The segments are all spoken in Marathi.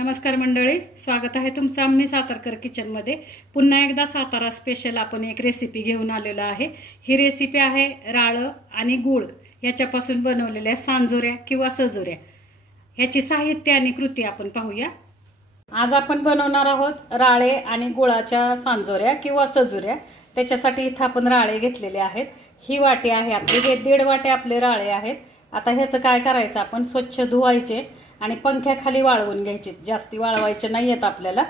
नमस्कार मंडळी, स्वागत आहे तुमचं आम्ही सातारकर किचनमध्ये। पुन्हा एकदा सातारा स्पेशल आपण एक रेसिपी घेऊन आलेलो आहे। ही रेसिपी आहे राळं आणि गूळ याच्यापासून बनवलेल्या सांजोऱ्या किंवा सजोऱ्या। याची साहित्य आणि कृती आपण पाहूया। आज आपण बनवणार आहोत राळे आणि गुळाच्या सांजोऱ्या किंवा सजोऱ्या। त्याच्यासाठी इथे आपण राळे घेतलेले आहेत। ही वाटी आहे आपली, हे 1.5 वाटे आपले राळे आहेत। आता ह्याचं काय करायचं, आपण स्वच्छ धुवायचे आणि पंख्याखाली वाळवून घ्यायचे। जास्ती वाळवायचे नाहीयेत आपल्याला,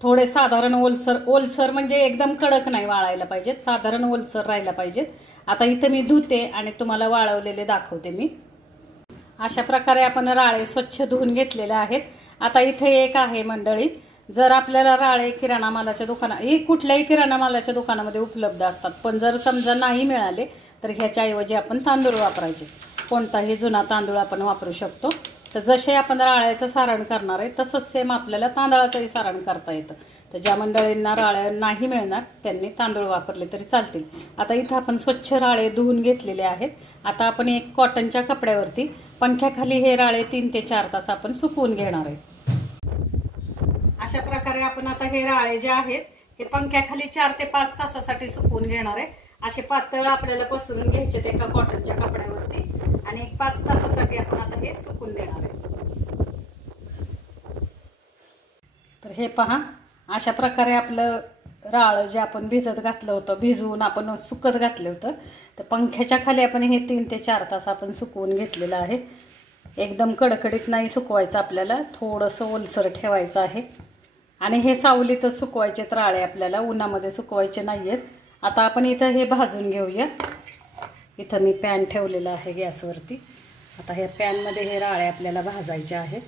थोडे साधारण ओलसर म्हणजे एकदम कडक नाही वाळायला पाहिजेत, साधारण ओलसर राहायला पाहिजेत। आता इथे मी धुते आणि तुम्हाला वाळवलेले दाखवते मी। अशा प्रकारे आपण राळे स्वच्छ धुवून घेतलेले आहेत। आता इथे एक आहे मंडळी, जर आपल्याला राळे किराणा मालाच्या दुकानात, ही कुठल्याही किराणा मालाच्या दुकानामध्ये उपलब्ध असतात, पण जर समजा नाही मिळाले तर ह्याच्या ऐवजी आपण तांदूळ वापरायचे। कोणताही जुना तांदूळ आपण वापरू शकतो। तर जसे आपण राळ्याचं सारण करणार आहे तसंच सेम आपल्याला तांदळाचंही सारण करता येतं। तर ज्या मंडळींना राळे नाही मिळणार त्यांनी तांदूळ वापरले तरी चालतील। आता इथं आपण स्वच्छ राळे धुवून घेतलेले आहेत। आता आपण एक कॉटनच्या कपड्यावरती पंख्याखाली हे राळे 3 ते 4 तास आपण सुकवून घेणार आहे। अशा प्रकारे आपण आता हे राळे जे आहेत हे पंख्याखाली 4 ते 5 तासासाठी सुकवून घेणार आहे। असे पातळ आपल्याला पसरून घ्यायचे एका कॉटनच्या कपड्यावरती आणि 5 तासासाठी आपण आता हे सुकून देणार आहे। तर हे पहा, अशा प्रकारे आपलं राळ जे आपण भिजत घातलं होतं, भिजवून आपण सुकत घातलं होतं, तर पंख्याच्या खाली आपण हे 3 ते 4 तास आपण सुकवून घेतलेलं आहे। एकदम कडकडीत नाही सुकवायचं आपल्याला, थोडंसं ओलसर ठेवायचं आहे। आणि हे सावलीतच सुकवायचे राळे, आपल्याला उन्हामध्ये सुकवायचे नाहीयेत। आता आपण इथं हे भाजून घेऊया। इथं मी पॅन ठेवलेला आहे गॅसवरती। आता ह्या पॅनमध्ये हे राळे आपल्याला भाजायचे आहेत।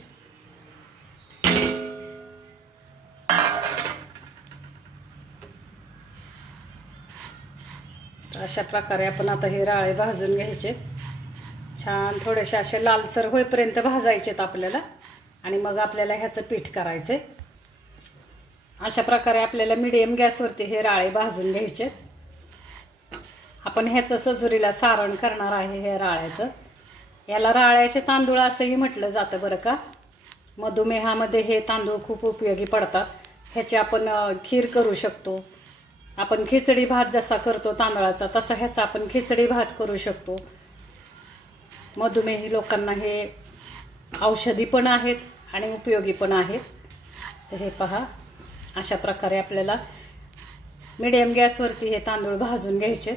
अशा प्रकारे आपण आता हे राळे भाजून घ्यायचे, छान थोडेसे असे लालसर होईपर्यंत भाजायचेत आपल्याला। आणि मग आपल्याला ह्याचं पीठ करायचे। अशा प्रकारे आपल्याला मीडियम गॅसवरती हे राळे भाजून घ्यायचे। आपण ह्याचं सजोरीला सारण करणार आहे हे राळ्याचं। याला राळ्याचे तांदूळ असंही म्हटलं जातं बरं का। मधुमेहामध्ये हे तांदूळ खूप उपयोगी पडतात। ह्याची आपण खीर करू शकतो। आपण खिचडी भात जसा करतो तांदळाचा, तसा ह्याचा आपण खिचडी भात करू शकतो। मधुमेही लोकांना हे औषधी पण आहेत आणि उपयोगी पण आहेत। तर हे पहा, अशा प्रकारे आपल्याला मीडियम गॅसवरती हे तांदूळ भाजून घ्यायचे।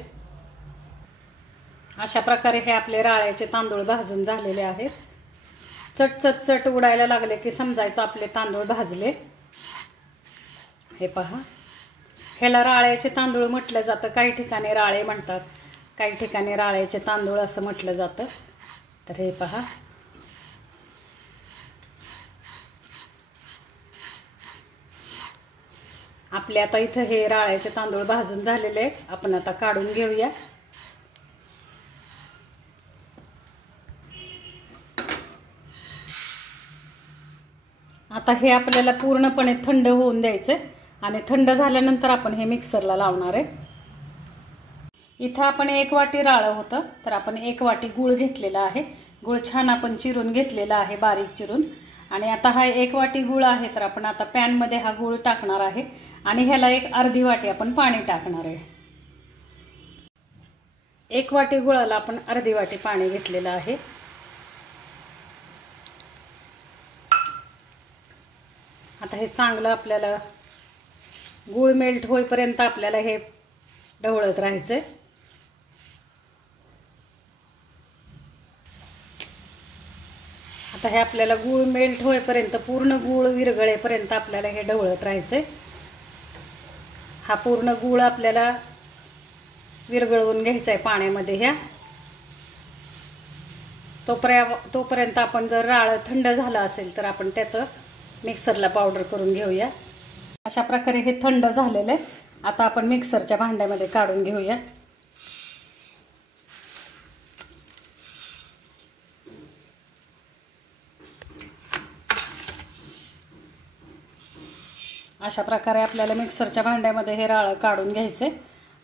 अशा प्रकारे हे आपले राळ्याचे तांदूळ भाजून झालेले आहेत। चट चट चट उडायला लागले की समजायचं आपले तांदूळ भाजले। हे पहा, ह्याला राळ्याचे तांदूळ म्हटलं जातं। काही ठिकाणी राळे म्हणतात, काही ठिकाणी राळ्याचे तांदूळ असं म्हटलं जातं। तर हे पहा, आपले आता इथं हे राळ्याचे तांदूळ भाजून झालेले आहेत। आपण आता काढून घेऊया। आता हे आपल्याला पूर्णपणे थंड होऊन द्यायचं आणि थंड झाल्यानंतर आपण हे मिक्सरला लावणार आहे। इथं आपण 1 वाटी राळं होतं, तर आपण 1 वाटी गूळ घेतलेला आहे। गूळ छान आपण चिरून घेतलेला आहे, बारीक चिरून। आणि आता हा 1 वाटी गूळ आहे, तर आपण आता पॅनमध्ये हा गूळ टाकणार आहे आणि ह्याला एक अर्धी वाटी आपण पाणी टाकणार आहे। 1 वाटी गुळाला आपण अर्धी वाटी पाणी घेतलेलं आहे। आता हे चांगलं आपल्याला गूळ मेल्ट होईपर्यंत आपल्याला हे ढवळत राहायचंय। आता हे आपल्याला गूळ मेल्ट होईपर्यंत, पूर्ण गूळ विरघळेपर्यंत आपल्याला हे ढवळत राहायचंय। हा पूर्ण गूळ आपल्याला विरघळवून घ्यायचा आहे पाण्यामध्ये ह्या। तोपर्यंत आपण जर राळ थंड झालं असेल तर आपण त्याचं मिक्सरला पावडर करून घेऊया। अशा प्रकारे हे थंड झालेलं आहे। आता आपण मिक्सरच्या भांड्यामध्ये काढून घेऊया। अशा प्रकारे आपल्याला मिक्सरच्या भांड्यामध्ये हे राळ काढून घ्यायचे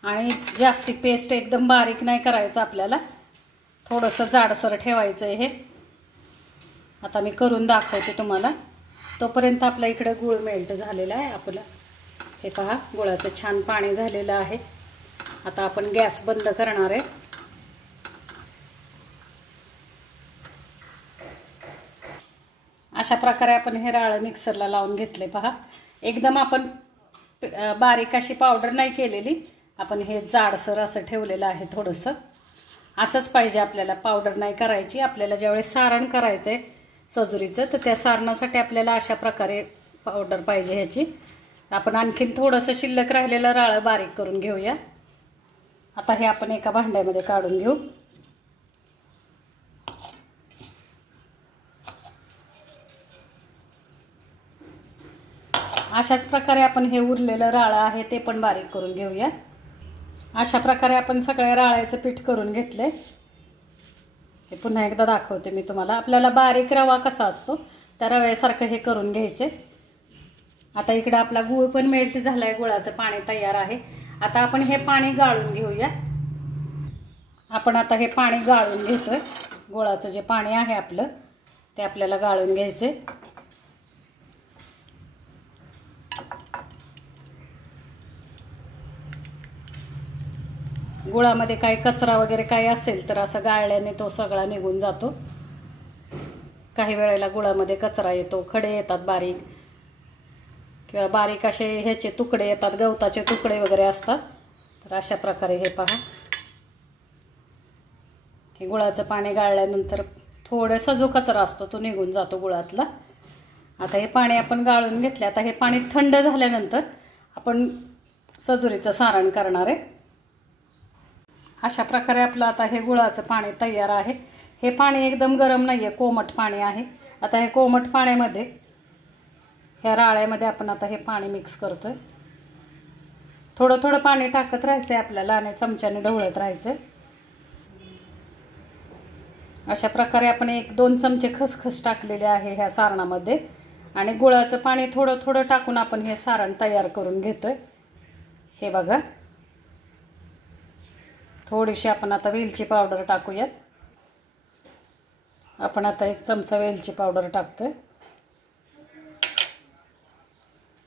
आणि जास्ती पेस्ट एकदम बारीक नाही करायचं आपल्याला, थोडंसं जाडसर ठेवायचं हे। आता मी करून दाखवते तुम्हाला। तोपर्यंत आपला इकडे गूळ मेल्ट झालेला आहे आपला। हे पहा गुळाचं छान पाणी झालेलं आहे। आता आपण गॅस बंद करणार आहे। अशा प्रकारे आपण हे राळं मिक्सरला लावून घेतले। पहा एकदम आपण बारीक अशी पावडर नाही केलेली, आपण हे जाडसर असं ठेवलेलं आहे। थोडंसं असंच पाहिजे आपल्याला, पावडर नाही करायची। आपल्याला ज्यावेळेस सारण करायचंय सजुरीचं तर त्या सारणासाठी आपल्याला अशा प्रकारे पावडर पाहिजे ह्याची। आपण आणखीन थोडंसं शिल्लक राहिलेलं राळं बारीक करून घेऊया। आता हे आपण एका भांड्यामध्ये काढून घेऊ। अशाच प्रकारे आपण हे उरलेलं राळं आहे ते पण बारीक करून घेऊया। अशा प्रकारे आपण सगळ्या राळ्याचं पीठ करून घेतले। हे पुन्हा एकदा दाखवते मी तुम्हाला। आपल्याला बारीक रवा कसा असतो त्या रव्यासारखं हे करून घ्यायचे। आता इकडे आपला गूळ पण मेल्ट झालाय, गुळाचं पाणी तयार आहे। आता आपण हे पाणी गाळून घेऊया। आपण आता हे पाणी गाळून घेतोय। गुळाचं जे पाणी आहे आपलं ते आपल्याला गाळून घ्यायचे। गुळामध्ये काही कचरा वगैरे काही असेल तर असं गाळल्याने तो सगळा निघून जातो। काही वेळेला गुळामध्ये कचरा येतो, खडे येतात बारीक, किंवा बारीक असे ह्याचे तुकडे येतात, गवताचे तुकडे वगैरे असतात। तर अशा प्रकारे हे पहा, हे गुळाचं पाणी गाळल्यानंतर थोडासा जो कचरा असतो तो निघून जातो गुळातला। आता हे पाणी आपण गाळून घेतले। आता हे पाणी थंड झाल्यानंतर आपण सजुरीचं सारण करणार आहे। अशा प्रकारे आपलं आता हे गुळाचं पाणी तयार आहे। हे पाणी एकदम गरम नाहीये, कोमट पाणी आहे। आता हे कोमट पाण्यामध्ये ह्या राळ्यामध्ये आपण आता हे पाणी मिक्स करतोय। थोडं थोडं पाणी टाकत राहायचंय आपल्याला आणि चमच्याने ढवळत राहायचंय। अशा प्रकारे आपण 1-2 चमचे खसखस टाकलेले आहे ह्या सारणामध्ये आणि गुळाचं पाणी थोडं थोडं टाकून आपण हे सारण तयार करून घेतोय। हे बघा, थोडीशी आपण आता वेलची पावडर टाकूयात। आपण आता 1 चमचा वेलची पावडर टाकतोय।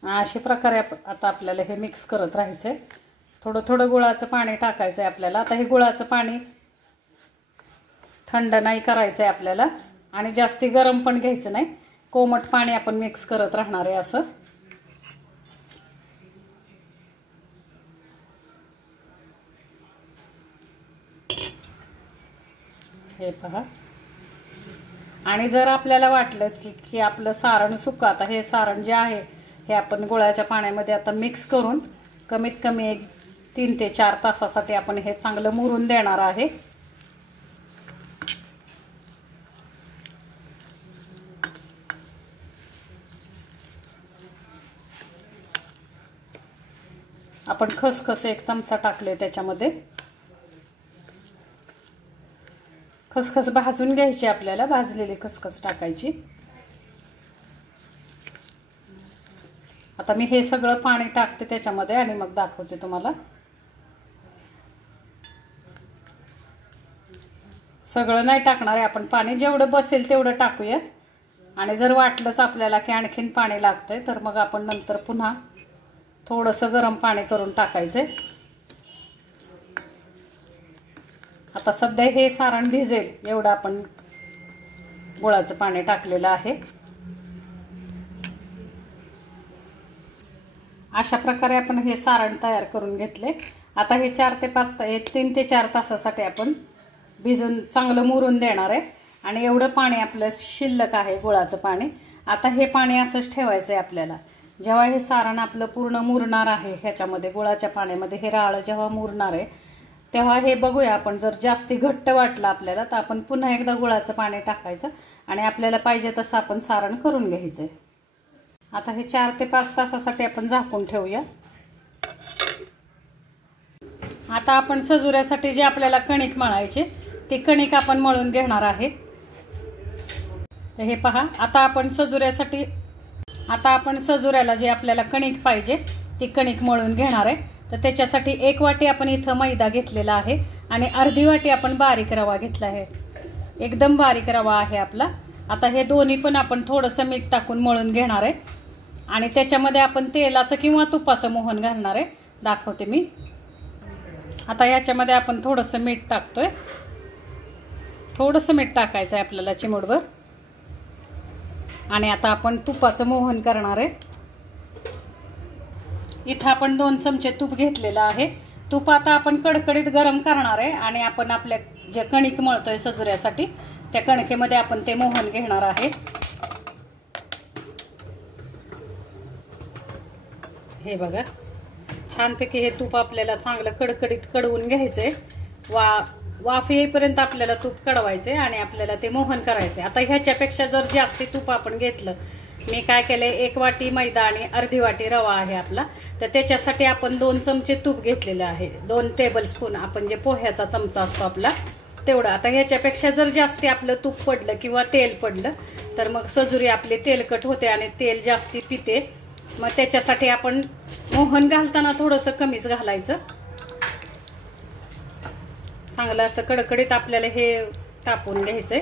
अशा प्रकारे आता आपल्याला हे मिक्स करत राहायचंय। थोडं थोडं गुळाचं पाणी टाकायचंय आपल्याला। आता हे गुळाचं पाणी थंड नाही करायचंय आपल्याला आणि जास्ती गरम पण घ्यायचं नाही, कोमट पाणी आपण मिक्स करत राहणार आहे असं। हे पहा, आणि जर आपल्याला वाटलंच की आपलं सारण सुकं, आता हे सारण जे आहे हे आपण गुळाच्या पाण्यामध्ये आता मिक्स करून कमीत कमी 3 ते 4 तासासाठी आपण हे चांगलं मुरून देणार आहे। आपण खसखस 1 चमचा टाकले त्याच्यामध्ये। खसखस भाजून घ्यायची आपल्याला, भाजलेली खसखस टाकायची। आता मी हे सगळं पाणी टाकते त्याच्यामध्ये आणि मग दाखवते तुम्हाला। सगळं नाही टाकणार आहे आपण, पाणी जेवढं बसेल तेवढं टाकूया आणि जर वाटलंच आपल्याला की आणखीन पाणी लागतंय तर मग आपण नंतर पुन्हा थोडंसं गरम पाणी करून टाकायचंय। आता सध्या हे सारण भिजेल एवढं आपण गुळाचं पाणी टाकलेलं आहे। अशा प्रकारे आपण हे सारण तयार करून घेतले। आता हे 3 ते 4 तासासाठी आपण भिजून चांगलं मुरून देणार आहे आणि एवढं पाणी आपलं शिल्लक आहे गुळाचं पाणी। आता हे पाणी असंच ठेवायचं आहे आपल्याला। जेव्हा हे सारण आपलं पूर्ण मुरणार आहे ह्याच्यामध्ये गुळाच्या पाण्यामध्ये, हे राळं जेव्हा मुरणार आहे तेव्हा हे बघूया आपण, जर जास्ती घट्ट वाटलं आपल्याला तर आपण पुन्हा एकदा गुळाचं पाणी टाकायचं आणि आपल्याला पाहिजे तसं आपण सारण करून घ्यायचंय। आता हे 4 ते 5 तासासाठी आपण झाकून ठेवूया। आता आपण सजुऱ्यासाठी जे आपल्याला कणिक मळायचे ते कणिक आपण मळून घेणार आहे। तर हे पहा, आता आपण सजुऱ्याला जे आपल्याला कणिक पाहिजे ती कणिक मळून घेणार आहे। तर त्याच्यासाठी 1 वाटी आपण इथं मैदा घेतलेला आहे आणि अर्धी वाटी आपण बारीक रवा घेतला आहे। एकदम बारीक रवा आहे आपला आता हे दोन्ही पण आपण थोडंसं मीठ टाकून मळून घेणार आहे आणि त्याच्यामध्ये आपण तेलाचं किंवा तुपाचं मोहन घालणार आहे, दाखवते मी। आता याच्यामध्ये आपण थोडंसं मीठ टाकतोय, थोडंसं मीठ टाकायचं आहे आपल्याला चिमूटभर। आणि आता आपण तुपाचं मोहन करणार आहे। इथं आपण 2 चमचे तूप घेतलेलं आहे। तूप आता आपण कडकडीत गरम करणार आहे आणि आपण आपल्या जे कणिक मळतोय सजुऱ्यासाठी त्या कणकेमध्ये आपण ते मोहन घेणार आहे। हे बघा, छानपैकी हे तूप आपल्याला चांगलं कडकडीत कडवून घ्यायचंय। वाफ येईपर्यंत आपल्याला तूप कडवायचंय आणि आपल्याला ते मोहन करायचंय। आता ह्याच्यापेक्षा जर जास्ती तूप आपण घेतलं, मी काय केलंय 1 वाटी मैदा आणि अर्धी वाटी रवा आहे आपला, तर त्याच्यासाठी आपण 2 चमचे तूप घेतलेलं आहे। 2 टेबलस्पून आपण जे पोह्याचा चमचा असतो आपला तेवढं। आता ह्याच्यापेक्षा जर जास्ती आपलं तूप पडलं किंवा तेल पडलं तर मग सजुरी आपली तेलकट होते आणि तेल जास्ती पिते। मग त्याच्यासाठी आपण मोहन घालताना थोडंसं कमीच घालायचं। चांगलं असं कडकडीत आपल्याला हे तापवून घ्यायचंय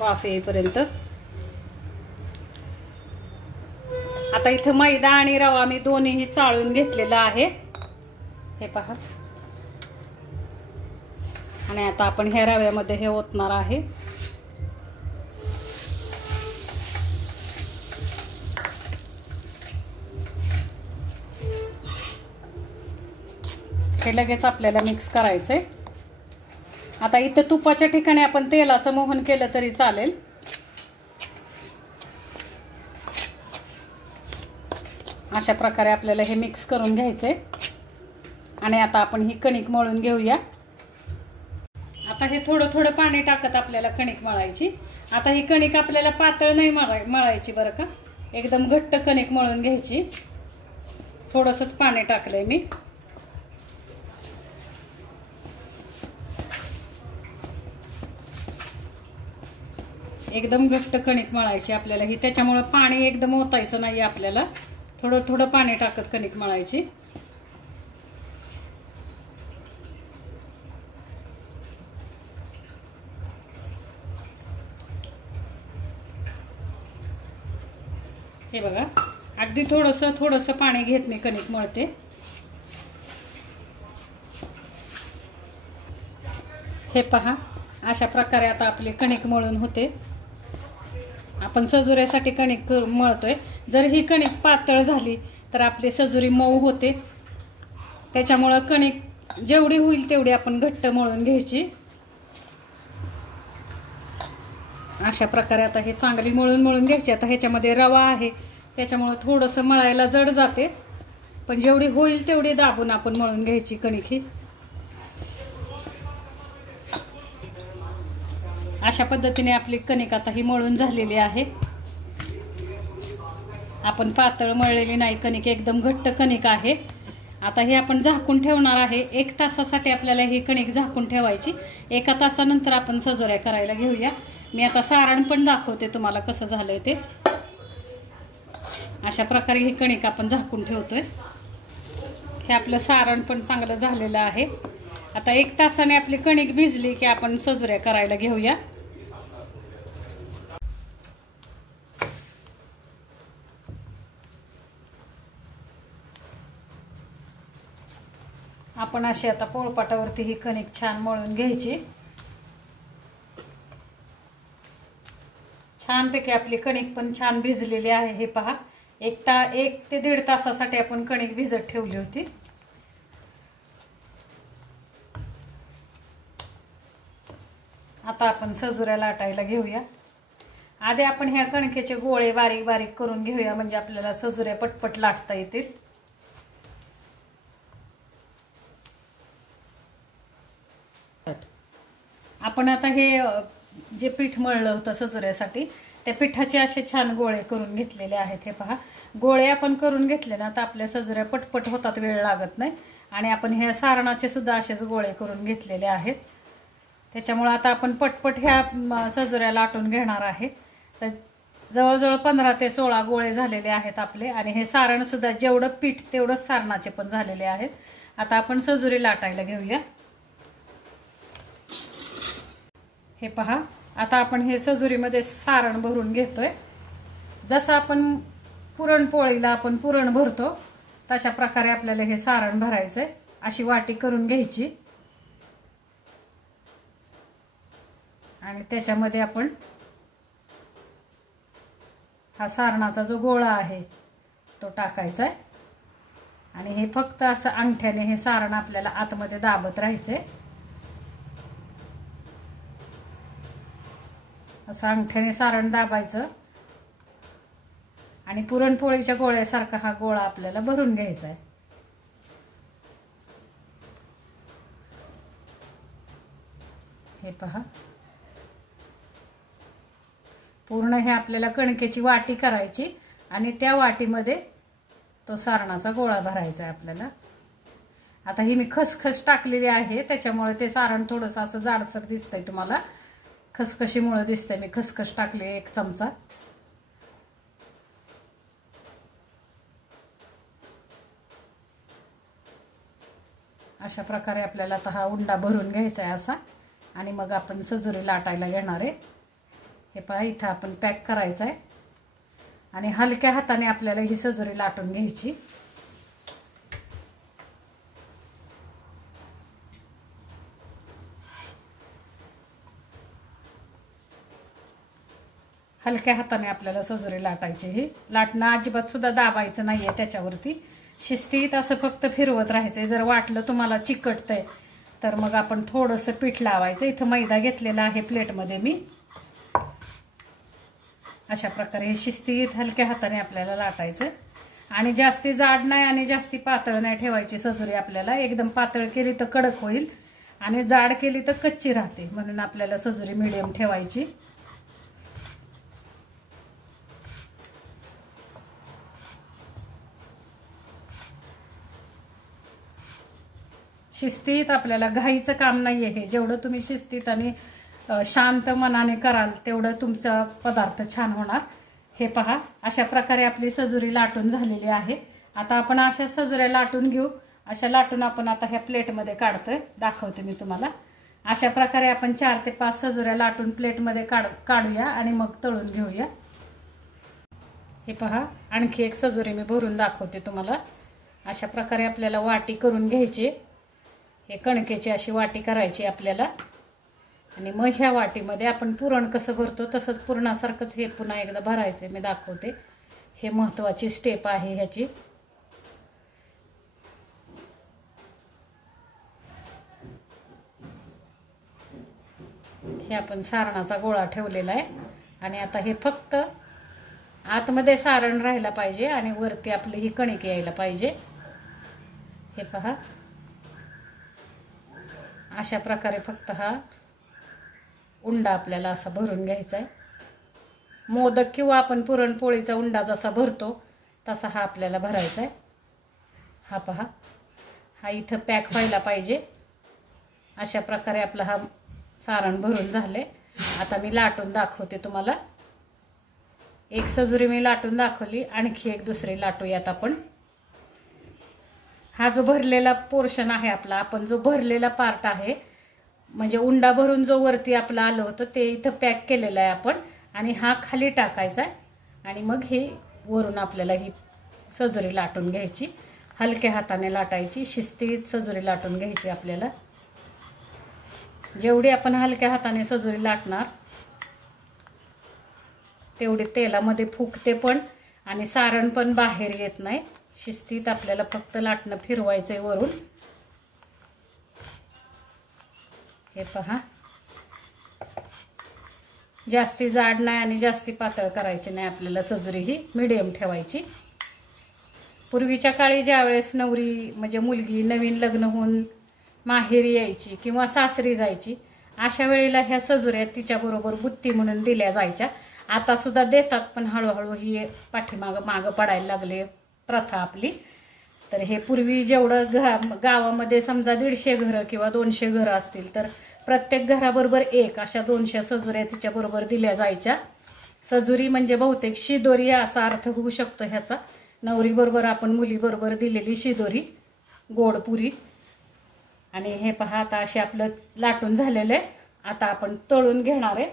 वाफ येईपर्यंत। आता इथं मैदा आणि रवा मी दोन्हीही चाळून घेतलेला आहे, हे पहा। आणि आता आपण ह्या रव्यामध्ये हे ओतणार आहे। हे लगेच आपल्याला मिक्स करायचंय। आता इथे तुपाच्या ठिकाणी आपण तेलाचं मोहन केलं तरी चालेल। अशा प्रकारे आपल्याला हे मिक्स करून घ्यायचंय आणि आता आपण ही कणिक मळून घेऊया। आता हे थोडं थोडं पाणी टाकत आपल्याला कणिक मळायची। आता ही कणिक आपल्याला पातळ नाही मळायची बरं का, एकदम घट्ट कणिक मळून घ्यायची। थोडंसंच पाणी टाकलंय मी। एकदम घट्ट कणिक मळायची आपल्याला ही, त्याच्यामुळे पाणी एकदम ओतायचं नाही आपल्याला, थोडं थोडं पाणी टाकत कणिक मळायची। हे बघा, अगदी थोडंसं पाणी घेत मी कणिक मळते। हे पहा, अशा प्रकारे आता आपली कणिक मळून होते। आपण सजुऱ्यासाठी कणिक मळतोय, जर ही कणिक पातळ झाली तर आपली सजुरी मऊ होते। त्याच्यामुळे कणिक जेवढी होईल तेवढी आपण घट्ट मळून घ्यायची। अशा प्रकारे आता हे चांगली मळून घ्यायची। आता ह्याच्यामध्ये रवा आहे त्याच्यामुळे थोडंसं मळायला जड जाते, पण जेवढी होईल तेवढी दाबून आपण मळून घ्यायची कणिक ही। अशा पद्धतीने आपली कणिक आता ही मळून झालेली आहे। आपण पातळ मळलेली नाही कणिक, एकदम घट्ट कणिक आहे। आता हे आपण झाकून ठेवणार आहे 1 तासासाठी आपल्याला ही कणिक झाकून ठेवायची। 1 तासानंतर आपण सजुऱ्या करायला घेऊया। मी आता सारण पण दाखवते तुम्हाला कसं झालंय ते। अशा प्रकारे ही कणिक आपण झाकून ठेवतोय। हे आपलं सारण पण चांगलं झालेलं आहे। आता 1 तासाने आपली कणिक भिजली की आपण सजुऱ्या करायला घेऊया। आपण अशी आता पोळपाटावरती ही कणिक छान मळून घ्यायची। छानपैकी आपली कणिक पण छान भिजलेली आहे। हे पहा, 1 ते 1.5 तासासाठी आपण कणिक भिजत ठेवली होती। आता आपण सजुऱ्या लाटायला घेऊया। आधी आपण ह्या कणकेचे गोळे बारीक बारीक करून घेऊया, म्हणजे आपल्याला सजुऱ्या पटपट लाटता येतील। आपण आता हे जे पीठ मळलं होतं सजुऱ्यासाठी त्या पिठाचे असे छान गोळे करून घेतलेले आहेत। हे पहा, गोळे आपण करून घेतले ना तर आपल्या सजुऱ्या पटपट होतात, वेळ लागत नाही। आणि आपण ह्या सारणाचे सुद्धा असेच गोळे करून घेतलेले आहेत। त्याच्यामुळे आता आपण पटपट ह्या सजुऱ्या लाटून घेणार आहे। तर जवळजवळ 15 ते 16 गोळे झालेले आहेत आपले, आणि हे सारण सुद्धा जेवढं पीठ तेवढंच सारणाचे पण झालेले आहेत। आता आपण सजुरी लाटायला घेऊया। हे पहा, आता आपण हे सजुरीमध्ये सारण भरून घेतोय. जसं आपण पुरणपोळीला आपण पुरण भरतो तशा प्रकारे आपल्याला हे सारण भरायचंय. अशी वाटी करून घ्यायची आणि त्याच्यामध्ये आपण हा सारणाचा जो गोळा आहे तो टाकायचा आहे आणि हे फक्त असं अंगठ्याने हे सारण आपल्याला आतमध्ये दाबत राहायचंय. असं अंगठ्याने सारण दाबायचं आणि पुरणपोळीच्या गोळ्यासारखा हा गोळा आपल्याला भरून घ्यायचा आहे. हे पहा, पूर्ण हे आपल्याला कणकेची वाटी करायची आणि त्या वाटीमध्ये तो सारणाचा गोळा भरायचा आहे आपल्याला. आता ही मी खसखस टाकलेली आहे त्याच्यामुळे ते सारण थोडंसं असं जाडसर दिसतंय तुम्हाला. खसखशीमुळे दिसतंय. मी खसखस टाकली 1 चमचा. अशा प्रकारे आपल्याला आता हा उंडा भरून घ्यायचा आहे असा आणि मग आपण सजुरी लाटायला घेणार आहे. हे पहा, इथं आपण पॅक करायचं आहे आणि हलक्या हाताने आपल्याला ही सजुरी लाटून घ्यायची. हलक्या हाताने आपल्याला सजुरी लाटायची. ही लाटणं अजिबात सुद्धा दाबायचं नाहीये त्याच्यावरती. शिस्तीत असं फक्त फिरवत राहायचंय. जर वाटलं तुम्हाला चिकटतंय तर मग आपण थोडंसं पीठ लावायचं. इथं मैदा घेतलेला आहे प्लेटमध्ये मी. अशा प्रकारे हे शिस्तीत हलक्या हाताने आपल्याला लाटायचं आणि जास्ती जाड नाही आणि जास्ती पातळ नाही ठेवायची सजुरी आपल्याला. एकदम पातळ केली तर कडक होईल आणि जाड केली तर कच्ची राहते. म्हणून आपल्याला सजुरी मीडियम ठेवायची. शिस्तीत आपल्याला घाईचं काम नाहीये हे. जेवढं तुम्ही शिस्तीत आणि शांत मनाने कराल तेवढं तुमचा पदार्थ छान होणार. हे पहा, अशा प्रकारे आपली सजुरी लाटून झालेली आहे. आता आपण अशा सजुऱ्या लाटून घेऊ. अशा लाटून आपण आता ह्या प्लेटमध्ये काढतोय. दाखवते मी तुम्हाला. अशा प्रकारे आपण 4 ते 5 सजुऱ्या लाटून प्लेटमध्ये काढूया आणि मग तळून घेऊया. हे पहा, आणखी एक सजुरी मी भरून दाखवते तुम्हाला. अशा प्रकारे आपल्याला वाटी करून घ्यायची. हे कणकेची अशी वाटी करायची आपल्याला आणि मग ह्या वाटीमध्ये आपण पुरण कसं भरतो तसंच पुरणासारखंच हे पुन्हा एकदा भरायचे. मी दाखवते. हे महत्त्वाची स्टेप आहे ह्याची. हे आपण सारणाचा गोळा ठेवलेला आहे आणि आता हे फक्त आतमध्ये सारण राहायला पाहिजे आणि वरती आपली ही कणिक यायला पाहिजे. हे पहा, अशा प्रकारे फक्त हा उंडा आपल्याला असा भरून घ्यायचा आहे. मोदक किंवा आपण पुरणपोळीचा उंडा जसा भरतो तसा हा आपल्याला भरायचा आहे. हा पहा, हा इथं पॅक व्हायला पाहिजे. अशा प्रकारे आपला हा सारण भरून झाले. आता मी लाटून दाखवते तुम्हाला. एक सजुरी मी लाटून दाखवली. आणखी एक दुसरी लाटूयात आपण. हा जो भरलेला पोर्शन आहे आपला, आपण जो भरलेला पार्ट आहे म्हणजे उंडा भरून जो वरती आपलं आलं होतं ते इथं पॅक केलेलं आहे आपण आणि हा खाली टाकायचा आहे आणि मग हे वरून आपल्याला ही सजुरी लाटून घ्यायची. हलक्या हाताने लाटायची. शिस्तीत सजुरी लाटून घ्यायची आपल्याला. जेवढी आपण हलक्या हाताने सजुरी लाटणार तेवढी तेलामध्ये फुगते पण आणि सारण पण बाहेर येत नाही. शिस्तीत आपल्याला फक्त लाटणं फिरवायचंय वरून. हे पहा, जास्ती जाड नाही आणि जास्ती पातळ करायची नाही आपल्याला. सजुरी ही मीडियम ठेवायची. पूर्वीच्या काळी ज्यावेळेस नवरी म्हणजे मुलगी नवीन लग्न होऊन माहेरी यायची किंवा सासरी जायची अशा वेळेला ह्या सजुऱ्या तिच्याबरोबर बुत्ती म्हणून दिल्या जायच्या. आता सुद्धा देतात पण हळूहळू ही मागं पडायला लागले प्रथा आपली. तर हे पूर्वी जेवढं गावामध्ये समजा 150 घरं किंवा 200 घरं असतील तर प्रत्येक घराबरोबर एक अशा 200 सजुऱ्या तिच्याबरोबर दिल्या जायच्या. सजुरी म्हणजे बहुतेक शिदोरी असा अर्थ होऊ शकतो ह्याचा. नवरीबरोबर आपण मुलीबरोबर दिलेली शिदोरी, गोडपुरी. आणि हे पहा, आता असे आपलं लाटून झालेलं आहे. आता आपण तळून घेणार आहे.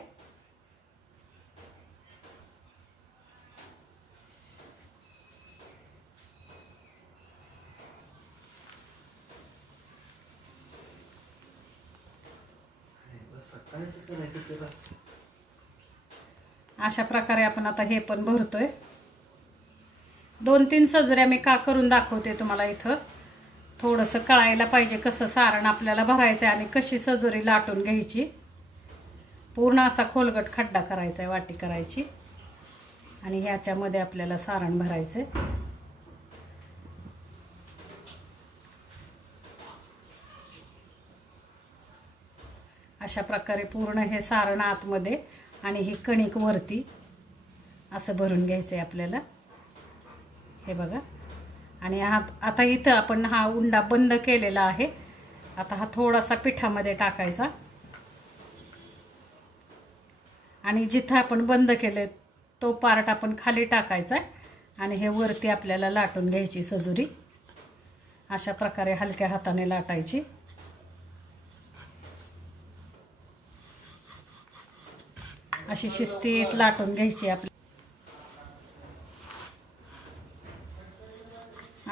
अशा प्रकारे आपण आता हे पण भरतोय. 2-3 सजुऱ्या मी का करून दाखवते तुम्हाला. इथं थोडंसं कळायला पाहिजे कसं सारण आपल्याला भरायचं आणि कशी सजुरी लाटून घ्यायची. पूर्ण असा खोलगट खड्डा करायचा आहे, वाटी करायची आणि ह्याच्यामध्ये आपल्याला सारण भरायचं. अशा प्रकारे पूर्ण हे सारण आतमध्ये आणि ही कणिक वरती असं भरून घ्यायचं आहे आपल्याला. हे बघा. आणि आता इथं आपण हा उंडा बंद केलेला आहे. आता हा थोडासा पिठामध्ये टाकायचा आणि जिथं आपण बंद केले तो पार्ट आपण खाली टाकायचा आणि हे वरती आपल्याला लाटून घ्यायची सजुरी. अशा प्रकारे हलक्या हाताने लाटायची. अशी शिस्तीत लाटून घ्यायची आपली.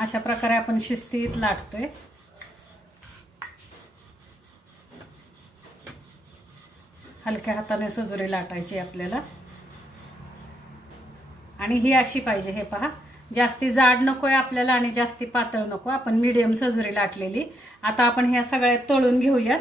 अशा प्रकारे आपण शिस्तीत लाटतोय. हलक्या हाताने सजुरी लाटायची आपल्याला. आणि ही अशी पाहिजे. हे पहा, जास्ती जाड नकोय आपल्याला आणि जास्ती पातळ नको. आपण मीडियम सजुरी लाटलेली. आता आपण ह्या सगळ्या तळून घेऊयात.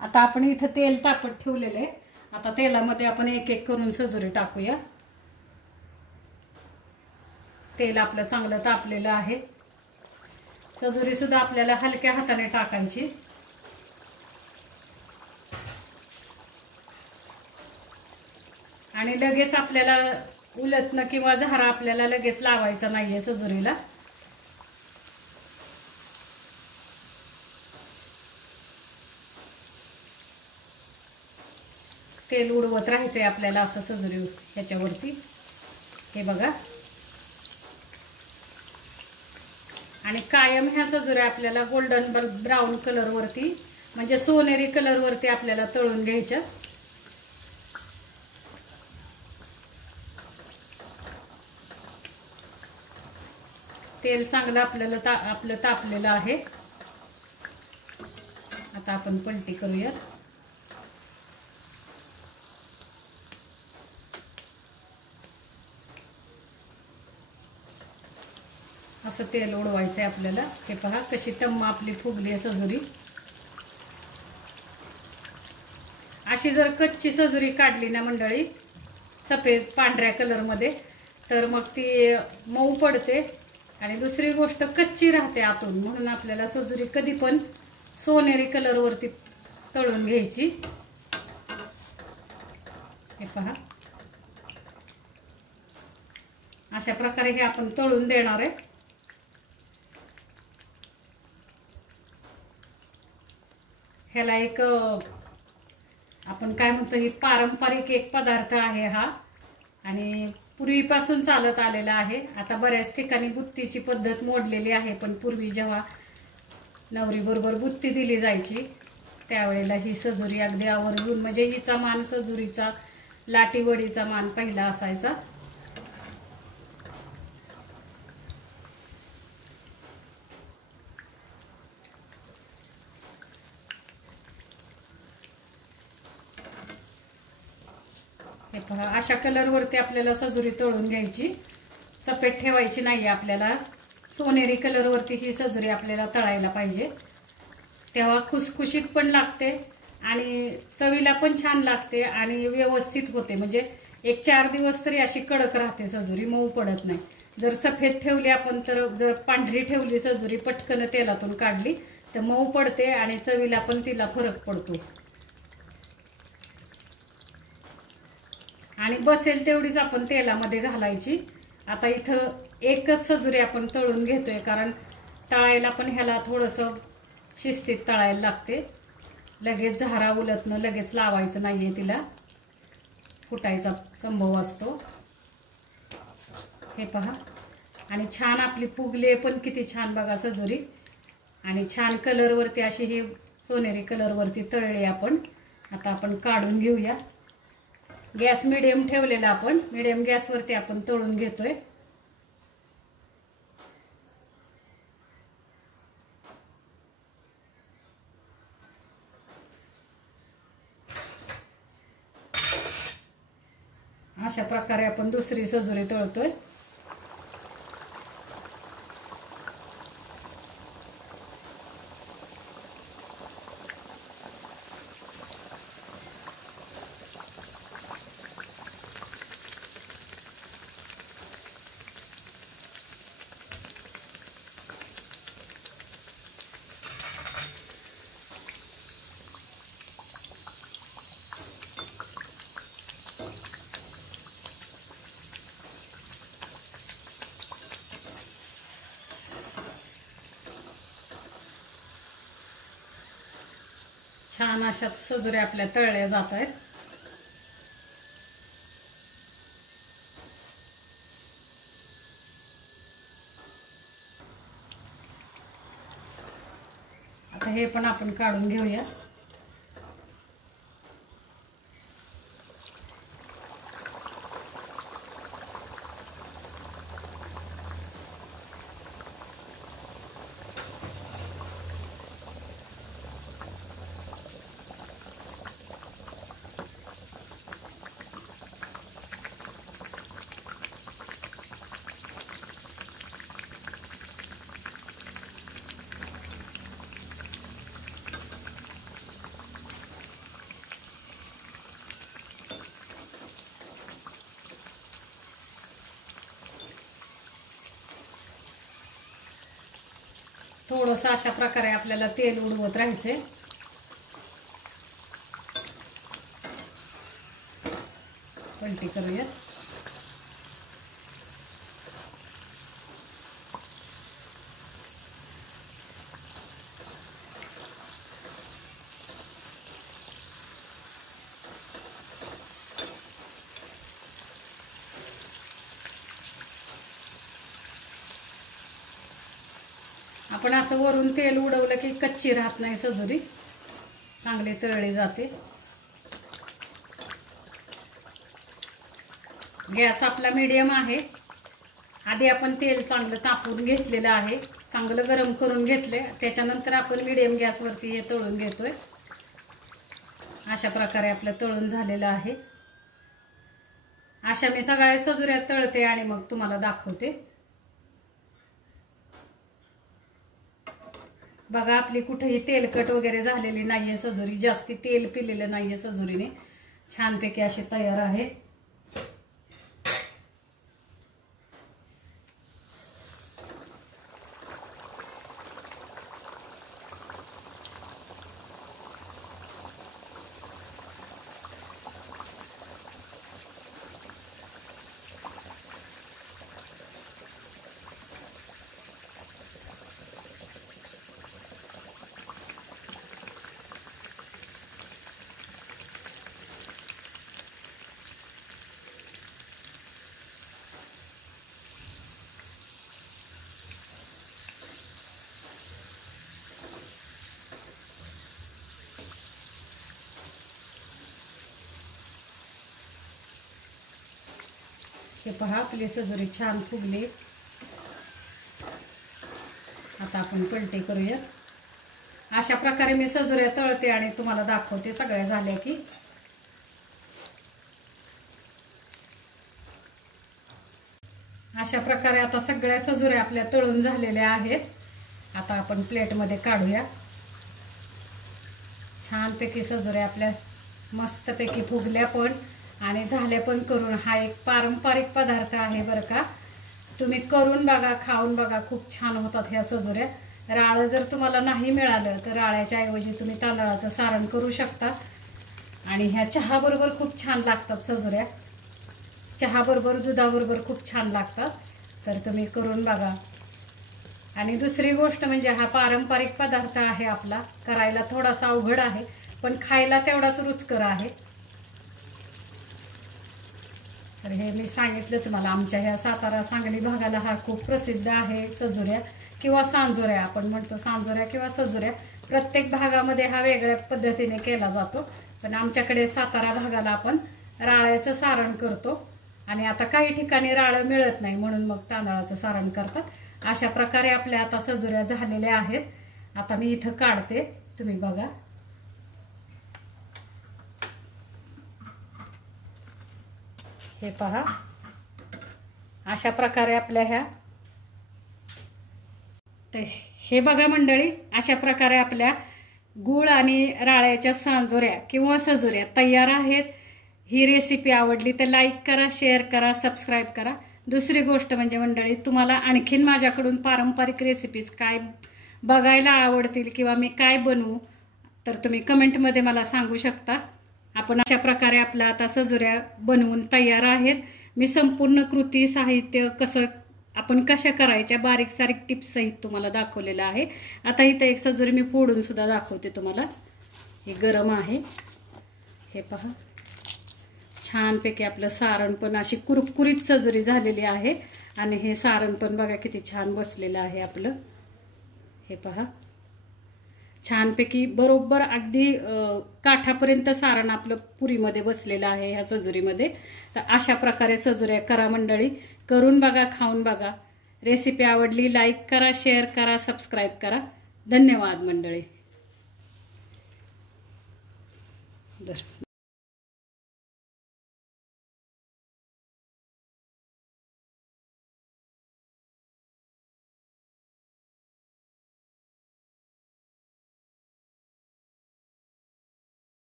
आता आपण इथं तेल तापत ठेवलेले. आता तेलामध्ये आपण एक एक करून सजुरी टाकूया. तेल आपलं चांगलं तापलेलं आहे. सजुरी सुद्धा आपल्याला हलक्या हाताने टाकायची. आणि लगेच आपल्याला उलटणं किंवा झारा आपल्याला लगेच लावायचा नाहीये सजुरीला. तेल उडवत राहायचंय आपल्याला असं सजुरी ह्याच्यावरती. हे बघा. आणि कायम ह्या सजुऱ्या आपल्याला गोल्डन ब्राऊन कलर वरती म्हणजे सोनेरी कलर वरती आपल्याला तळून घ्यायच्या. तेल चांगलं आपलं तापलेलं आहे. आता आपण पलटी करूया. असं तेल उडवायचंय आपल्याला. हे पहा कशी टम्म आपली फुगली आहे सजुरी. अशी जर कच्ची सजुरी काढली ना मंडळी सफेद पांढऱ्या कलर मध्ये तर मग ती मऊ पडते आणि दुसरी गोष्ट कच्ची राहते आतून. म्हणून आपल्याला सजुरी कधी पण सोनेरी कलर वरती तळून घ्यायची. हे पहा अशा प्रकारे हे आपण तळून देणार आहे. ह्याला एक आपण काय म्हणतो ही पारंपरिक एक पदार्थ आहे हा आणि पूर्वीपासून चालत आलेला आहे. आता बऱ्याच ठिकाणी बुत्तीची पद्धत मोडलेली आहे पण पूर्वी जेव्हा नवरी बरोबर बुत्ती दिली जायची त्यावेळेला ही सजुरी अगदी आवर्जून म्हणजे हिचा मान सजुरीचा लाटीवडीचा मान पहिला असायचा. हे पहा अशा कलर वरती आपल्याला सजुरी तळून घ्यायची. सफेद ठेवायची नाही आपल्याला. सोनेरी कलर वरती ही सजुरी आपल्याला तळायला पाहिजे. तेव्हा खुसखुशीत पण लागते आणि चवीला पण छान लागते आणि व्यवस्थित होते. म्हणजे 1-4 दिवस तरी अशी कडक राहते सजुरी, मऊ पडत नाही. जर सफेद ठेवली आपण तर जर पांढरी ठेवली सजुरी पटकन तेलातून काढली तर मऊ पडते आणि चवीला पण तिला फरक पडतो. आणि बसेल तेवढीच आपण तेलामध्ये घालायची. आता इथं एकच सजुरी आपण तळून घेतोय कारण तळायला पण ह्याला थोडंसं शिस्तीत तळायला लागते. लगेच झारा उलटणं लगेच लावायचं नाहीये, तिला फुटायचा संभव असतो. हे पहा आणि छान आपली फुगले पण किती छान बघा सजुरी. आणि छान कलरवरती अशी हे सोनेरी कलरवरती तळले आपण. आता आपण काढून घेऊया. गॅस मिडियम ठेवलेला आपण. मिडियम गॅसवरती आपण तळून घेतोय. अशा प्रकारे आपण दुसरी सजुरी तळतोय. छान अशा सजुऱ्या आपल्या तळल्या जात आहेत. आता हे पण आपण काढून घेऊया. थोडंसं अशा प्रकारे आपल्याला तेल उडवत राहायचे. पलटी करूया. आपण असं वरून तेल उडवलं की कच्ची राहत नाही सजुरी, चांगली तळली जाते. गॅस आपला मीडियम आहे. आधी आपण तेल चांगलं तापवून घेतलेलं आहे, चांगलं गरम करून घेतले. त्याच्यानंतर आपण मीडियम गॅसवरती हे तळून घेतोय. अशा प्रकारे आपलं तळून झालेलं आहे. अशा मी सगळ्या सजुऱ्या तळते आणि मग तुम्हाला दाखवते. बघा आपली कुठेही तेलकट वगैरे झालेली नाहीये सजुरी, जास्ती तेल पिलेलं नाहीये सजुरीने. छानपैकी अशी तयार आहे. हे पहा आपली सजुरी छान फुगली. आता आपण पलटी करूया. अशा प्रकारे मी सजुऱ्या तळते आणि तुम्हाला दाखवते सगळ्या झाल्या की. अशा प्रकारे आता सगळ्या सजुऱ्या आपल्या तळून झालेल्या आहेत. आता आपण प्लेटमध्ये काढूया. छानपैकी सजुऱ्या आपल्या मस्तपैकी फुगल्या पण आणि झाल्या पण करून. हा एक पारंपरिक पदार्थ आहे बरं का. तुम्ही करून बघा, खाऊन बघा, खूप छान होतात ह्या सजुऱ्या. राळं जर तुम्हाला नाही मिळालं तर राळ्याच्या ऐवजी तुम्ही तांदळाचं सारण करू शकता. आणि ह्या चहा बरोबर खूप छान लागतात सजुऱ्या. चहा बरोबर, दुधाबरोबर खूप छान लागतात. तर तुम्ही करून बघा. आणि दुसरी गोष्ट म्हणजे हा पारंपरिक पदार्थ आहे आपला. करायला थोडासा अवघड आहे पण खायला तेवढाच रुचकर आहे. तर हे मी सांगितलं तुम्हाला, आमच्या ह्या सातारा सांगली भागाला हा खूप प्रसिद्ध आहे सजुऱ्या किंवा सांजोऱ्या, आपण म्हणतो सांजोऱ्या किंवा सजुऱ्या. प्रत्येक भागामध्ये हा वेगळ्या पद्धतीने केला जातो, पण आमच्याकडे सातारा भागाला आपण राळ्याचं सारण करतो. आणि आता काही ठिकाणी राळं मिळत नाही म्हणून मग तांदळाचं सारण करतात. अशा प्रकारे आपल्या आता सजुऱ्या झालेल्या आहेत. आता मी इथं काढते, तुम्ही बघा. हे पहा, अशा प्रकारे आपल्या ह्या, हे बघा मंडळी, अशा प्रकारे आपल्या गूळ आणि राळ्याच्या सांजोऱ्या किंवा सजुऱ्या तयार आहेत. ही रेसिपी आवडली तर लाईक करा, शेअर करा, सबस्क्राईब करा. दुसरी गोष्ट म्हणजे मंडळी, तुम्हाला आणखीन माझ्याकडून पारंपरिक रेसिपीज काय बघायला आवडतील किंवा मी काय बनवू तर तुम्ही कमेंटमध्ये मला सांगू शकता. आपण अशा प्रकारे आपल्या आता सजुऱ्या बनवून तयार आहेत. मी संपूर्ण कृती, साहित्य कसं आपण कशा करायच्या बारीक सारीक टिप्स सहित तुम्हाला दाखवलेलं आहे. आता इथं एक सजुरी मी फोडून सुद्धा दाखवते तुम्हाला. हे गरम आहे, हे पहा. छानपैकी आपलं सारण पण अशी कुरकुरीत सजुरी झालेली आहे. आणि हे सारण पण बघा किती छान बसलेलं आहे आपलं. हे पहा, छानपैकी बरोबर अगदी काठापर्यंत सारण आपलं पुरीमध्ये बसलेलं आहे ह्या सजुरीमध्ये. तर अशा प्रकारे सजुऱ्या करा मंडळी, करून बघा, खाऊन बघा. रेसिपी आवडली लाईक करा, शेअर करा, सबस्क्राईब करा. धन्यवाद मंडळी.